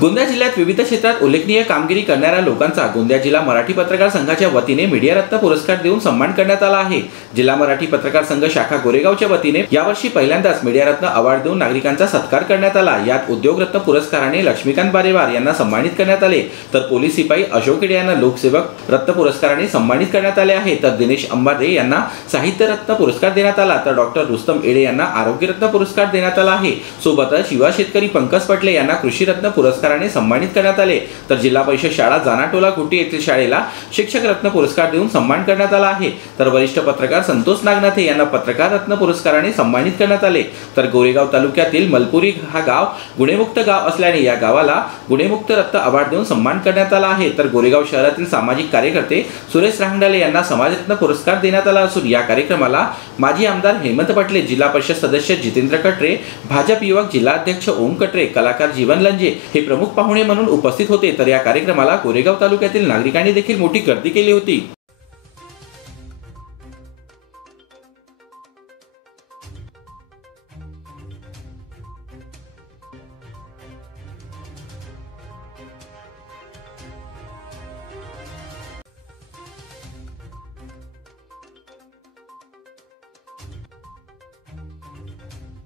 गोंदिया जिल्ह्यात विविध क्षेत्रात उल्लेखनीय कामगिरी करणाऱ्या लोकांचा गोंदिया जिल्हा मराठी पत्रकार संघाच्या वतीने मीडिया रत्न पुरस्कार देऊन सन्मान करण्यात आला आहे। जिल्हा मराठी पत्रकार संघ शाखा गोरेगावच्या वतीने यावर्षी पहिल्यांदाच मीडिया रत्न अवॉर्ड देऊन नागरिकांचा सत्कार करण्यात आला। यात उद्योग रत्न पुरस्काराने लक्ष्मीकांत बारेवार यांना सन्मानित करण्यात आले, तर पोलीस सिपाई अशोक ईडे यांना लोकसेवक रत्न पुरस्काराने सन्मानित करण्यात आले आहे। तर दिनेश अंबारे यांना साहित्य रत्न पुरस्कार देण्यात आला, तर डॉक्टर रुस्तम ईडे यांना आरोग्य रत्न पुरस्कार देण्यात आला आहे। सोबतच युवा शेतकरी पंकज पटले यांना कृषी रत्न पुरस्काराने सन्मानित करण्यात आले। तर जिल्हा परिषद शाळा जानाटोला कुटी येथील शाळेला शिक्षक रत्न पुरस्कार देऊन सन्मान करण्यात आला आहे। तर वरिष्ठ पत्रकार संतोष नागनाथे यांना पत्रकार रत्न पुरस्काराने सन्मानित करण्यात आले। तर गोरेगाव तालुक्यातील मलपुरी हा गाव गुन्हेमुक्त गाव असल्याने या गावाला गुन्हेमुक्त रत्न अवॉर्ड देऊन सन्मान करण्यात आला आहे। तर गोरेगाव शहरातील सामाजिक कार्यकर्ते सुरेश रांगडाले यांना समाजरत्न पुरस्कार देण्यात आला असून या कार्यक्रमाला माजी आमदार हेमंत पटले, जिल्हा परिषद सदस्य जितेंद्र कटरे, भाजप युवक जिल्हाध्यक्ष ओम कटरे, कलाकार जीवन लंजे हे प्रमुख पाहुणे म्हणून उपस्थित होते। तर या कार्यक्रमाला गोरेगाव तालुक्यातील नागरिकांनी देखील मोठी गर्दी केली होती।